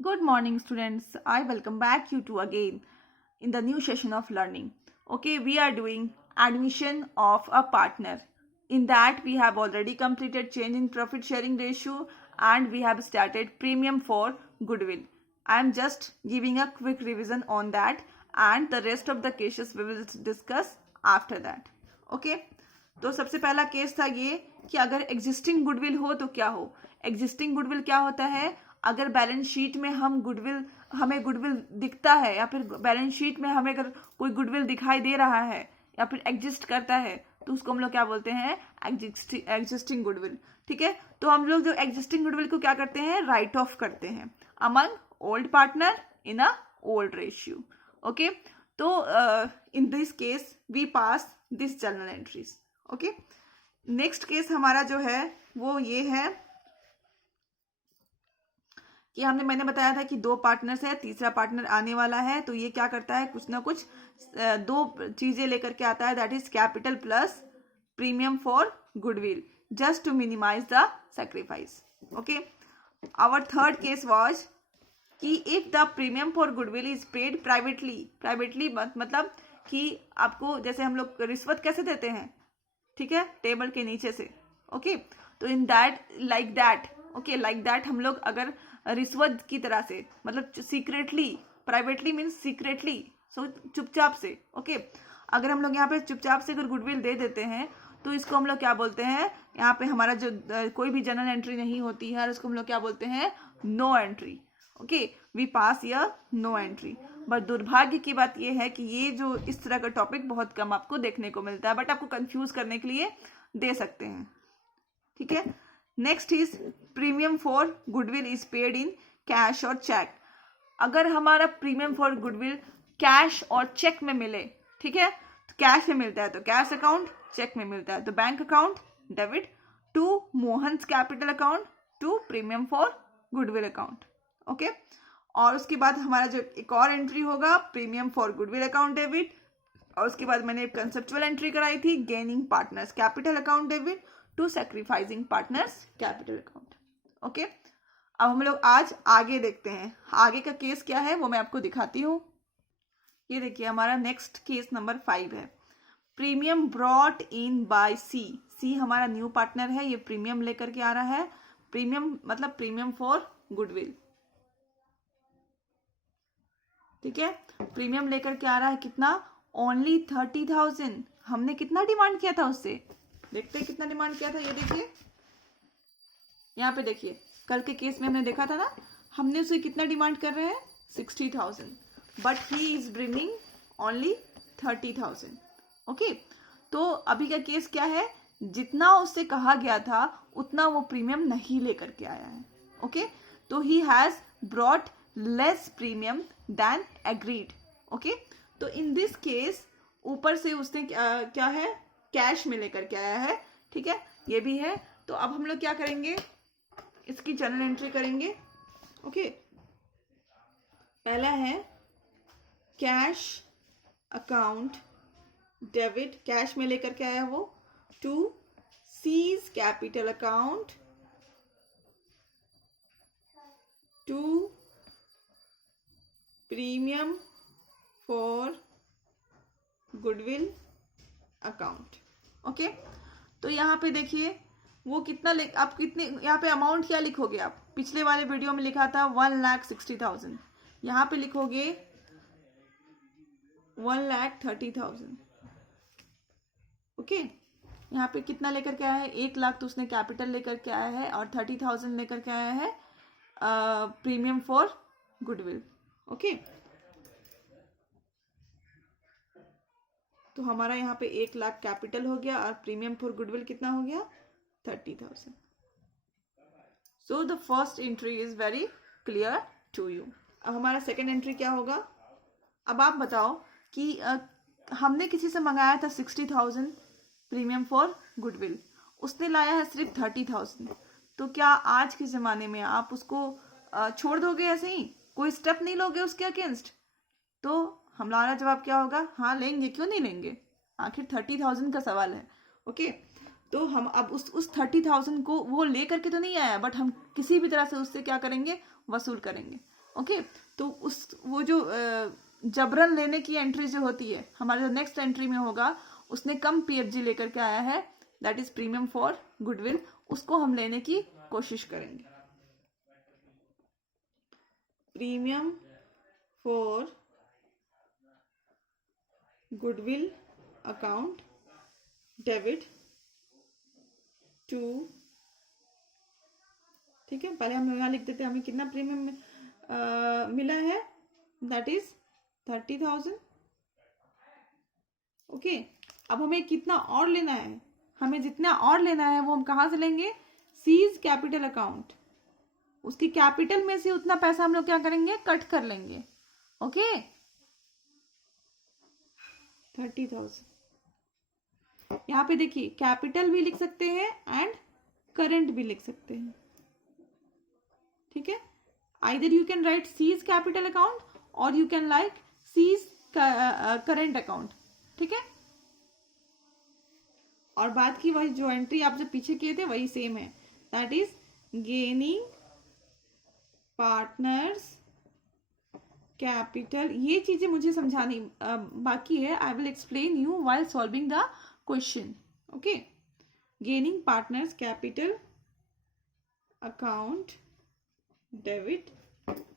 Good morning, students. I welcome back you to again in the new session of learning. Okay, we are doing admission of a partner. In that, we have already completed change in profit sharing ratio and we have started premium for goodwill. I am just giving a quick revision on that and the rest of the cases we will discuss after that. Okay. तो सबसे पहला case था ये कि अगर existing goodwill हो तो क्या हो। एग्जिस्टिंग गुडविल क्या होता है? अगर बैलेंस शीट में हमें गुडविल दिखता है या फिर बैलेंस शीट में हमें अगर कोई गुडविल दिखाई दे रहा है या फिर एग्जिस्ट करता है तो उसको हम लोग क्या बोलते हैं? Existing goodwill. ठीक है, तो हम लोग जो एग्जिस्टिंग गुडविल को क्या करते हैं? राइट ऑफ करते हैं among old partner in a old ratio. Okay, तो in this case we pass this journal entries. Okay, next case हमारा जो है वो ये है कि मैंने बताया था कि दो पार्टनर्स है, तीसरा पार्टनर आने वाला है, तो ये क्या करता है? कुछ ना कुछ दो चीजें लेकर के आता है, that is capital plus premium for goodwill just to minimise the sacrifice. Okay, our third case was कि if the premium for goodwill is paid privately मतलब कि आपको जैसे हम लोग रिश्वत कैसे देते हैं, ठीक है, टेबल के नीचे से। ओके, तो इन दैट लाइक दैट हम लोग अगर रिश्वत की तरह से मतलब सीक्रेटली, प्राइवेटली मीन्स सीक्रेटली, सो चुपचाप से। ओके, अगर हम लोग यहाँ पे चुपचाप से अगर गुडविल दे देते हैं तो इसको हम लोग क्या बोलते हैं? यहाँ पे हमारा जो कोई भी जर्नल एंट्री नहीं होती है उसको हम लोग क्या बोलते हैं? No entry. Okay, we pass या नो एंट्री। बट दुर्भाग्य की बात यह है कि ये जो इस तरह का टॉपिक बहुत कम आपको देखने को मिलता है, बट आपको कंफ्यूज करने के लिए दे सकते हैं। ठीक है, next is premium for goodwill is paid in cash और चेक। अगर हमारा प्रीमियम फॉर गुडविल कैश और चेक में मिले, ठीक है, तो कैश में मिलता है तो कैश अकाउंट, चेक में मिलता है तो bank account debit to Mohan's capital account to premium for goodwill account. Okay, और उसके बाद हमारा जो एक और एंट्री होगा premium for goodwill account debit, और उसके बाद मैंने कंसेप्चुअल एंट्री कराई थी gaining partners capital account debit to sacrificing partners capital account. Okay, अब हम लोग आज आगे देखते हैं आगे का केस क्या है वो मैं आपको दिखाती हूँ। ये देखिए हमारा नेक्स्ट केस नंबर 5 है, प्रीमियम ब्रॉट इन बाय सी हमारा न्यू पार्टनर है, ये प्रीमियम लेकर के आ रहा है। प्रीमियम मतलब प्रीमियम फॉर गुडविल। ठीक है, प्रीमियम लेकर के आ रहा है कितना? ओनली 30,000। हमने कितना डिमांड किया था उससे? देखते हैं कितना डिमांड किया था। ये देखिए यहाँ पे देखिए, कल के केस में हमने देखा था ना, हमने उसे कितना डिमांड कर रहे हैं? 60,000, but he is bringing only 30,000। Okay, तो अभी का केस क्या है? जितना उससे कहा गया था उतना वो प्रीमियम नहीं लेकर के आया है। ओके, तो he has brought less premium then agreed. Okay, तो इन दिस केस ऊपर से उसने क्या है? कैश में लेकर के आया है। ठीक है, ये भी है। तो अब हम लोग क्या करेंगे? इसकी जर्नल एंट्री करेंगे। ओके, पहला है कैश अकाउंट डेबिट, कैश में लेकर के आया वो, to C's capital account to premium for goodwill account. Okay, तो यहाँ पे देखिए वो कितना आप कितने यहाँ पे अमाउंट क्या लिखोगे? आप पिछले वाले वीडियो में लिखा था 1,60,000, यहाँ पे लिखोगे 1,30,000। ओके, यहाँ पे कितना लेकर के आया है? 1,00,000 तो उसने कैपिटल लेकर के आया है और 30,000 लेकर के आया है प्रीमियम फॉर गुडविल। ओके, तो हमारा यहाँ पे 1,00,000 कैपिटल हो गया और प्रीमियम फॉर गुडविल कितना हो गया? 30,000। So the first entry is very clear to you. अब हमारा सेकेंड एंट्री क्या होगा? अब आप बताओ कि हमने किसी से मंगाया था 60,000 प्रीमियम फॉर गुडविल, उसने लाया है सिर्फ 30,000, तो क्या आज के ज़माने में आप उसको छोड़ दोगे ऐसे ही? कोई स्टेप नहीं लोगे उसके अगेंस्ट? तो हमारा जवाब क्या होगा? हाँ लेंगे, क्यों नहीं लेंगे, आखिर 30,000 का सवाल है। ओके, तो हम अब उस 30,000 को वो ले करके तो नहीं आया, बट हम किसी भी तरह से उससे क्या करेंगे? वसूल करेंगे। ओके, तो उस वो जो जबरन लेने की एंट्री जो होती है, हमारे जो नेक्स्ट एंट्री में होगा, उसने कम पीएफजी लेकर के आया है, that is premium for goodwill, उसको हम लेने की कोशिश करेंगे। Premium for goodwill account debit to, ठीक है, पहले हम यहाँ लिख देते हैं हमें कितना प्रीमियम मिला है, दैट इज 30,000। ओके, अब हमें कितना और लेना है, हमें जितना और लेना है वो हम कहाँ से लेंगे, सीज कैपिटल अकाउंट, उसकी कैपिटल में से उतना पैसा हम लोग क्या करेंगे, कट कर लेंगे। ओके, 30,000, यहाँ पे देखिए कैपिटल भी लिख सकते हैं एंड करंट भी लिख सकते हैं, ठीक है, either you can write C's capital account और you can like C's current account, ठीक है। और बात की वही जो एंट्री आप जो पीछे किए थे वही सेम है, that is gaining partners capital. ये चीजें मुझे समझानी बाकी है, I will explain you while solving the question. Okay, gaining partners capital account debit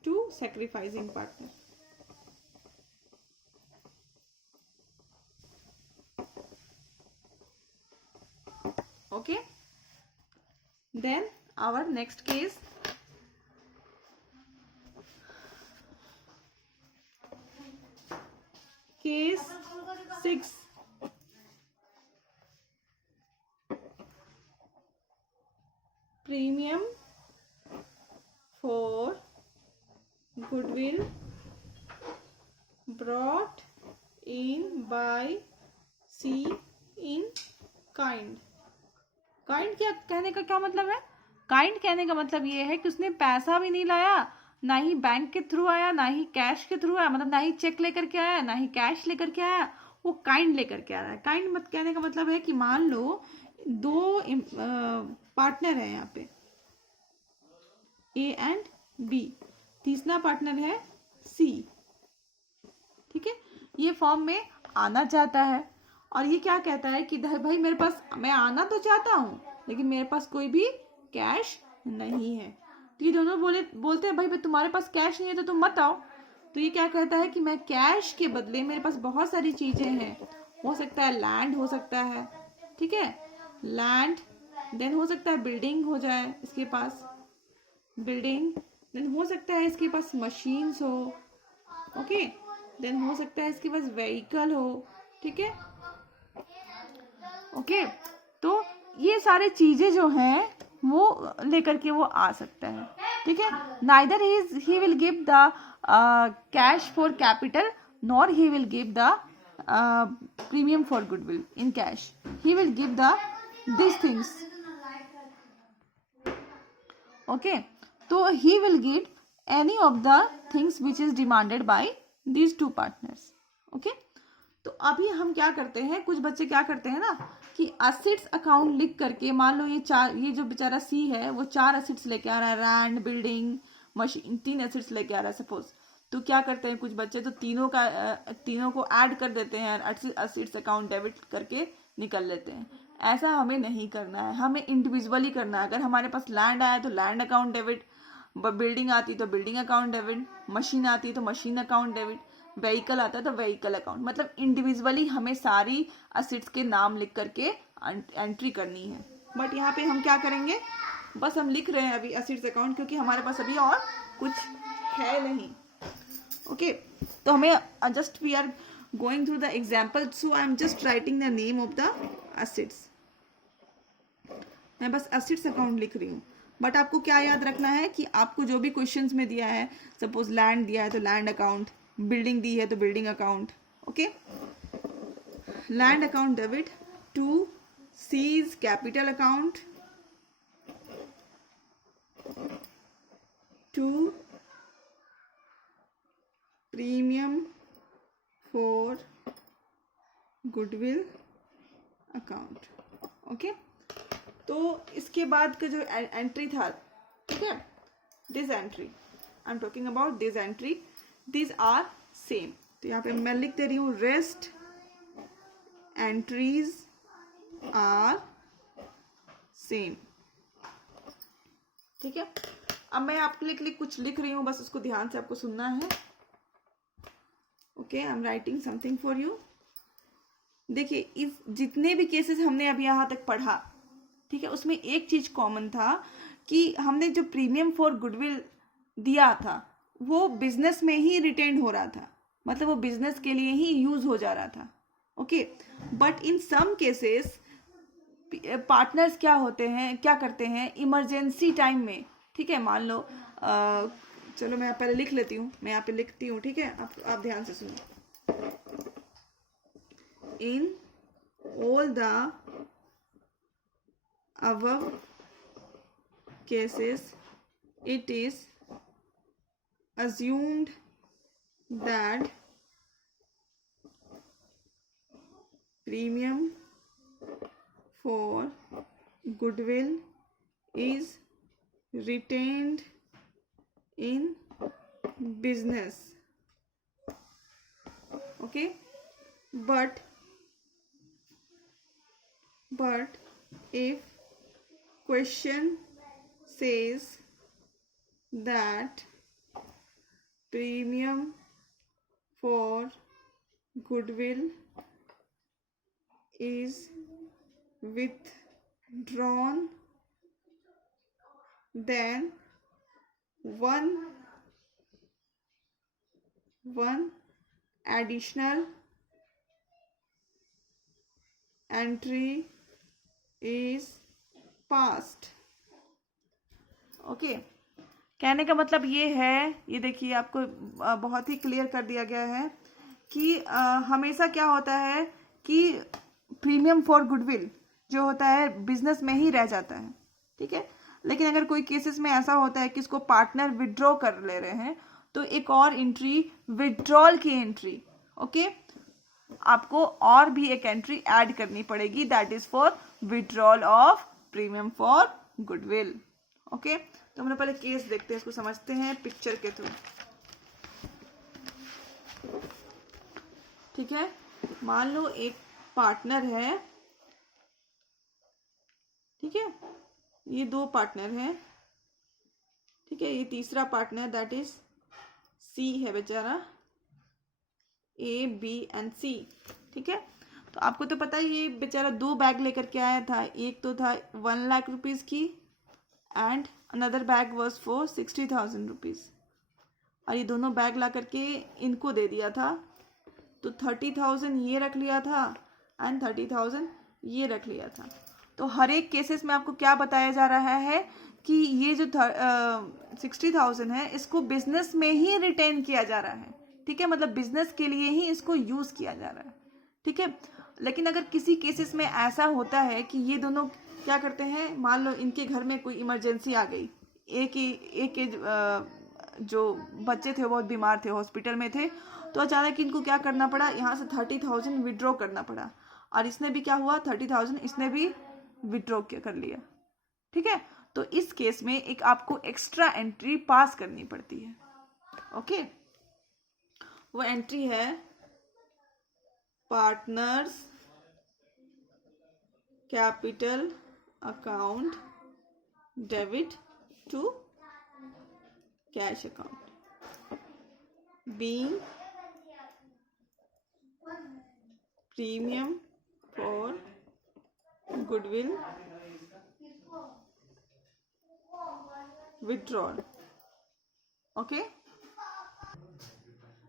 to sacrificing partner. Okay, then our next case, case 6, premium for goodwill brought in by C in kind। Kind क्या कहने का क्या मतलब है, kind कहने का मतलब ये है कि उसने पैसा भी नहीं लाया, ना ही बैंक के थ्रू आया, ना ही कैश के थ्रू आया, मतलब ना ही चेक लेकर के आया, ना ही कैश लेकर के आया, वो काइंड लेकर के आ रहा है। काइंड मत कहने का मतलब है कि मान लो दो पार्टनर है यहाँ पे ए एंड बी, तीसरा पार्टनर है सी, ठीक है, ये फॉर्म में आना चाहता है और ये क्या कहता है कि भाई मेरे पास, मैं आना तो चाहता हूँ लेकिन मेरे पास कोई भी कैश नहीं है। तो ये दोनों बोलते हैं भाई तुम्हारे पास कैश नहीं है तो तुम मत आओ। तो ये क्या कहता है कि मैं कैश के बदले मेरे पास बहुत सारी चीजें हैं, हो सकता है लैंड हो सकता है, ठीक है, लैंड, देन हो सकता है बिल्डिंग हो जाए इसके पास, बिल्डिंग, देन हो सकता है इसके पास मशीन्स हो, ओके, देन हो सकता है इसके पास व्हीकल हो, ठीक है, ओके, तो ये सारे चीजें जो हैं वो लेकर के वो आ सकता है, ठीक है। Neither he will give the cash for capital nor he will give the premium for goodwill in cash, he will give the this things, okay, तो he will give any of the things which is demanded by these two partners, okay. तो अभी हम क्या करते हैं, कुछ बच्चे क्या करते हैं ना कि असेट्स अकाउंट लिख करके, मान लो ये जो बेचारा सी है वो 4 असेट्स लेके आ रहा है, लैंड, बिल्डिंग, मशीन, 3 असेट्स लेके आ रहा है सपोज, तो क्या करते हैं कुछ बच्चे, तो तीनों को ऐड कर देते हैं, असेट्स अकाउंट डेबिट करके निकल लेते हैं। ऐसा हमें नहीं करना है, हमें इंडिविजुअली करना है। अगर हमारे पास लैंड आया तो लैंड अकाउंट डेबिट, बिल्डिंग आती तो बिल्डिंग अकाउंट डेबिट, मशीन आती है तो मशीन अकाउंट डेबिट, व्हीकल आता है तो व्हीकल अकाउंट, मतलब इंडिविजुअली हमें सारी असेट्स के नाम लिख करके एंट्री करनी है। बट यहाँ पे हम क्या करेंगे, बस हम लिख रहे हैं अभी असेट्स अकाउंट क्योंकि हमारे पास अभी और कुछ है नहीं, ओके। तो हमें just we are going through the example, so I am just writing the name of the assets, मैं बस असेट्स अकाउंट लिख रही हूँ। बट आपको क्या याद रखना है कि आपको जो भी क्वेश्चंस में दिया है, सपोज लैंड दिया है तो लैंड अकाउंट, बिल्डिंग दी है तो building account, okay, land account debit to C's capital account to premium for goodwill account, okay. तो इसके बाद का जो एंट्री था, ठीक है, this entry, I am talking about this entry, this are same. तो यहाँ पे मैं लिख दे रही हूँ रेस्ट एंट्रीज आर सेम। ठीक है, अब मैं आपके लिए कुछ लिख रही हूँ, बस उसको ध्यान से आपको सुनना है। Okay, I am writing something for you. देखिए, इस जितने भी केसेस हमने अभी यहाँ तक पढ़ा, ठीक है, उसमें एक चीज कॉमन था कि हमने जो प्रीमियम फॉर गुडविल दिया था वो बिजनेस में ही रिटेन हो रहा था, मतलब वो बिजनेस के लिए ही यूज हो जा रहा था। Okay, but in some cases partners क्या होते हैं, क्या करते हैं इमरजेंसी टाइम में, ठीक है, मान लो चलो मैं पहले लिख लेती हूँ, मैं यहाँ पे लिखती हूँ, ठीक है, आप ध्यान से सुनो। In all the above cases it is assumed that premium for goodwill is retained in business. Okay, but if question says that premium for goodwill is withdrawn, then one additional entry is passed. Okay, कहने का मतलब ये है, ये देखिए आपको बहुत ही clear कर दिया गया है कि हमेशा क्या होता है कि प्रीमियम फॉर गुडविल जो होता है बिजनेस में ही रह जाता है, ठीक है, लेकिन अगर कोई केसेस में ऐसा होता है कि इसको पार्टनर विड्रॉ कर ले रहे हैं तो एक और एंट्री विड्रॉल की एंट्री, ओके, आपको और भी एक एंट्री ऐड करनी पड़ेगी, that is for withdrawal of premium for goodwill. Okay, तो हम लोग पहले केस देखते हैं, इसको समझते हैं पिक्चर के थ्रू। ठीक है, मान लो एक पार्टनर है, ठीक है, ये दो पार्टनर हैं, ठीक है, ये तीसरा पार्टनर दैट इज सी है बेचारा, ए बी एंड सी। ठीक है, तो आपको तो पता ही ये बेचारा दो बैग लेकर के आया था, एक तो था 1 लाख रुपीज की and another bag was for 60,000 rupees, और ये दोनों बैग ला करके इनको दे दिया था, तो 30,000 ये रख लिया था एंड 30,000 ये रख लिया था। तो हर एक केसेस में आपको क्या बताया जा रहा है कि ये जो 60,000 है इसको बिजनेस में ही रिटेन किया जा रहा है, ठीक है, मतलब बिजनेस के लिए ही इसको यूज किया जा रहा है। ठीक है, लेकिन अगर किसी केसेस में ऐसा होता है कि ये दोनों क्या करते हैं, मान लो इनके घर में कोई इमरजेंसी आ गई, एक जो बच्चे थे बहुत बीमार थे, हॉस्पिटल में थे, तो अचानक इनको क्या करना पड़ा, यहाँ से 30,000 विड्रॉ करना पड़ा, और इसने भी क्या हुआ 30,000 इसने भी विड्रॉ कर लिया। ठीक है, तो इस केस में एक आपको एक्स्ट्रा एंट्री पास करनी पड़ती है। ओके, वो एंट्री है partners capital account debit to cash account being premium for goodwill withdrawal. Okay,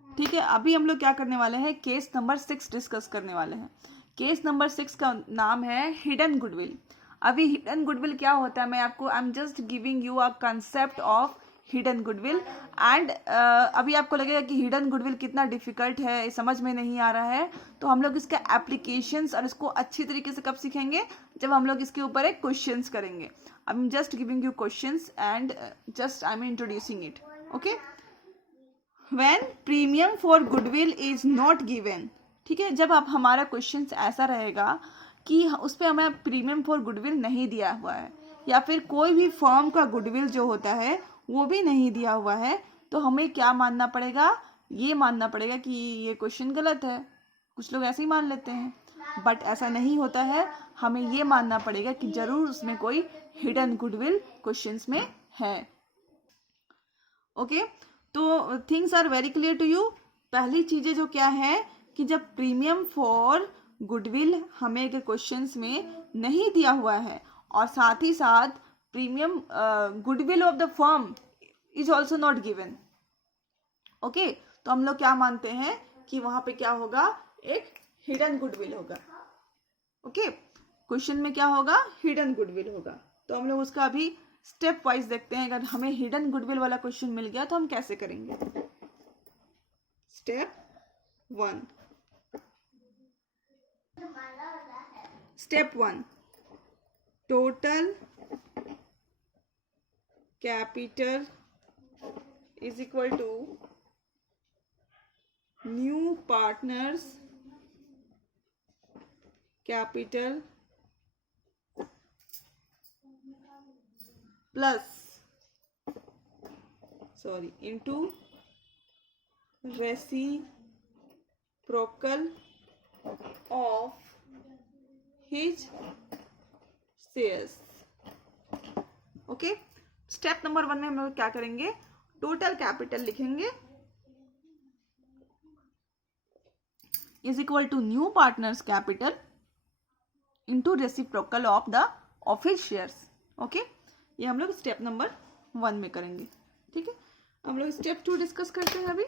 ठीक है, अभी हम लोग क्या करने वाले हैं, केस नंबर 6 डिस्कस करने वाले हैं। केस नंबर 6 का नाम है हिडन गुडविल। अभी हिडन गुडविल क्या होता है, मैं आपको आई am just giving you a concept of hidden goodwill and अभी आपको लगेगा कि हिडन गुडविल कितना डिफिकल्ट है, समझ में नहीं आ रहा है, तो हम लोग इसका एप्लीकेशंस और इसको अच्छी तरीके से कब सीखेंगे, जब हम लोग इसके ऊपर एक क्वेश्चंस करेंगे। आई am just giving you questions and just I am introducing it. Okay, when premium for goodwill is not given, ठीक है, जब आप हमारा क्वेश्चन ऐसा रहेगा कि उस पर हमें प्रीमियम फॉर गुडविल नहीं दिया हुआ है, या फिर कोई भी फर्म का गुडविल जो होता है वो भी नहीं दिया हुआ है, तो हमें क्या मानना पड़ेगा, ये मानना पड़ेगा कि ये क्वेश्चन गलत है। कुछ लोग ऐसे ही मान लेते हैं, बट ऐसा नहीं होता है। हमें ये मानना पड़ेगा कि जरूर उसमें कोई हिडन गुडविल क्वेश्चंस में है। ओके, तो things are very clear to you. पहली चीजें जो क्या है कि जब प्रीमियम फॉर गुडविल हमें अगर क्वेश्चंस में नहीं दिया हुआ है और साथ ही साथ premium goodwill of the firm is also not given, okay, तो हम लोग क्या मानते हैं कि वहां पे क्या होगा, एक हिडन गुडविल होगा। ओके, क्वेश्चन में क्या होगा, हिडन गुडविल होगा। तो हम लोग उसका अभी स्टेप वाइज देखते हैं। अगर हमें हिडन गुडविल वाला क्वेश्चन मिल गया तो हम कैसे करेंगे। Step 1, step 1, total capital is equal to new partners capital plus into reciprocal of his shares। Okay, step number 1 में हम लोग क्या करेंगे, टोटल कैपिटल लिखेंगे is equal to new partners capital into reciprocal of the of his shares. Okay, ये हम लोग step number 1 में करेंगे। ठीक है, हम लोग स्टेप 2 डिस्कस करते हैं अभी।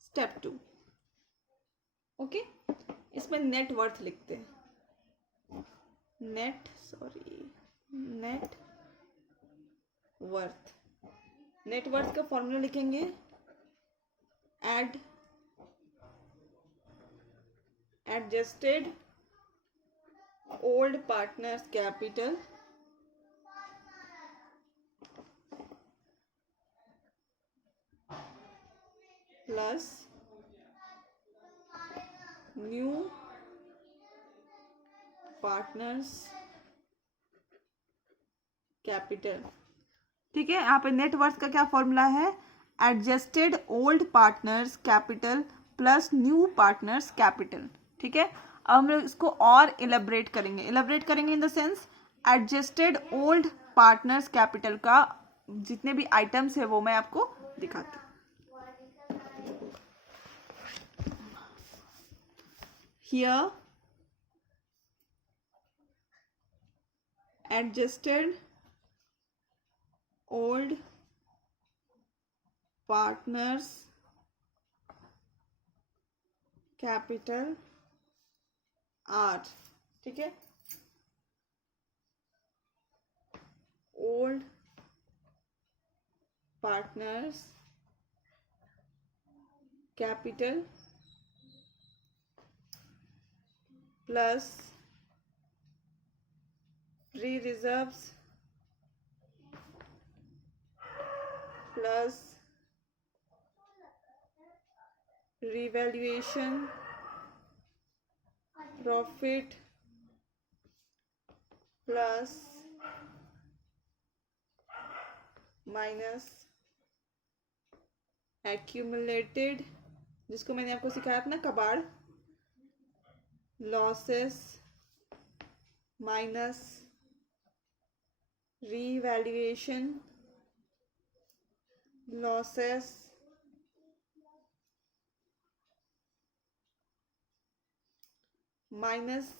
स्टेप 2, ओके, इसमें नेट वर्थ लिखते हैं। नेट वर्थ का फॉर्मूला लिखेंगे, adjusted old partners capital plus new partners capital. ठीक है, यहाँ पे नेटवर्थ का क्या फॉर्मूला है, adjusted old partners capital plus new partners capital. ठीक है, अब हम लोग इसको और इलेबरेट करेंगे in the sense adjusted old partners capital का जितने भी आइटम्स है वो मैं आपको दिखाती हूँ। Here adjusted old partners capital R। ठीक है, old partners capital plus free reserves plus revaluation profit plus minus accumulated, जिसको मैंने आपको सिखाया था ना कबाड़, losses minus revaluation losses minus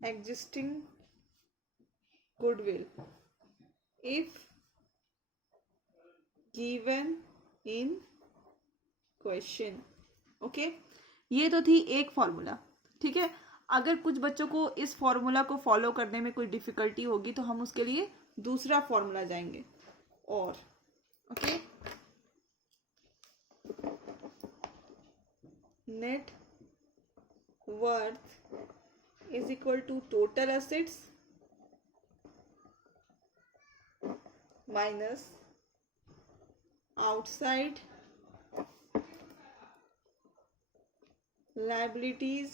existing goodwill if given in question. Okay, ये तो थी एक फॉर्मूला। ठीक है, अगर कुछ बच्चों को इस फॉर्मूला को फॉलो करने में कोई डिफिकल्टी होगी तो हम उसके लिए दूसरा फॉर्मूला जाएंगे। और okay, net worth is equal to total assets minus outside liabilities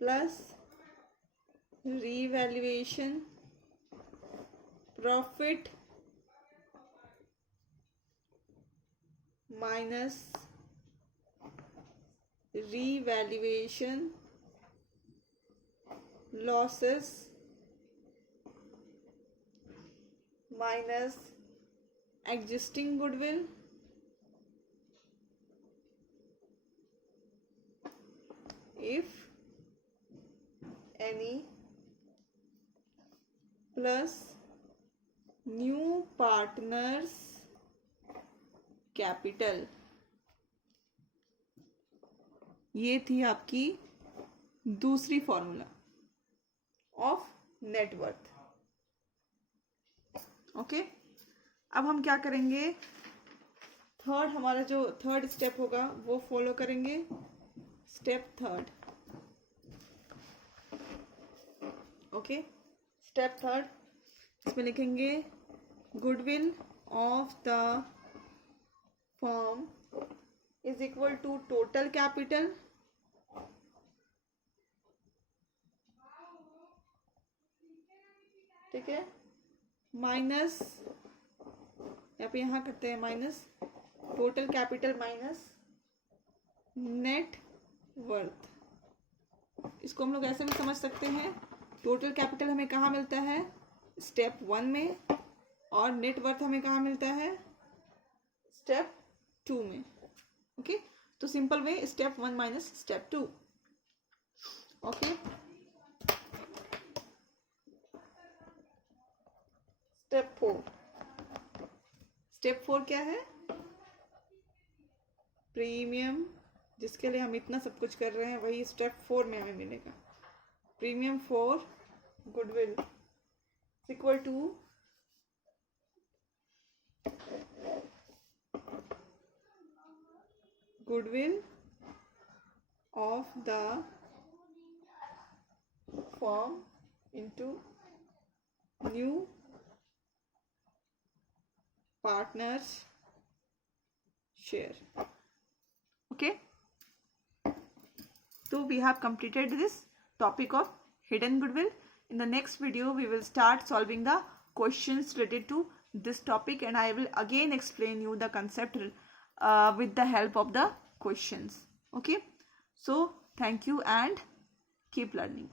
plus revaluation, profit minus revaluation losses minus existing goodwill if any plus new partners capital. ये थी आपकी दूसरी फॉर्मूला ऑफ नेटवर्थ। ओके, अब हम क्या करेंगे, हमारा जो थर्ड स्टेप होगा वो फॉलो करेंगे। Step third, okay, step third, इसमें लिखेंगे goodwill of the firm is equal to total capital ठीक है, माइनस यहाँ करते हैं minus total capital minus net worth. इसको हम लोग ऐसे भी समझ सकते हैं, टोटल कैपिटल हमें कहाँ मिलता है, स्टेप 1 में, और नेट वर्थ हमें कहाँ मिलता है, स्टेप 2 में। ओके, तो simple way step 1 minus step 2। Okay, step 4, step 4 क्या है, प्रीमियम, जिसके लिए हम इतना सब कुछ कर रहे हैं वही स्टेप 4 में हमें मिलेगा। Premium for goodwill equal to goodwill of the firm into new partners share. Okay, so we have completed this topic of hidden goodwill. In the next video we will start solving the questions related to this topic, and I will again explain you the concept with the help of the questions. Okay, so thank you and keep learning.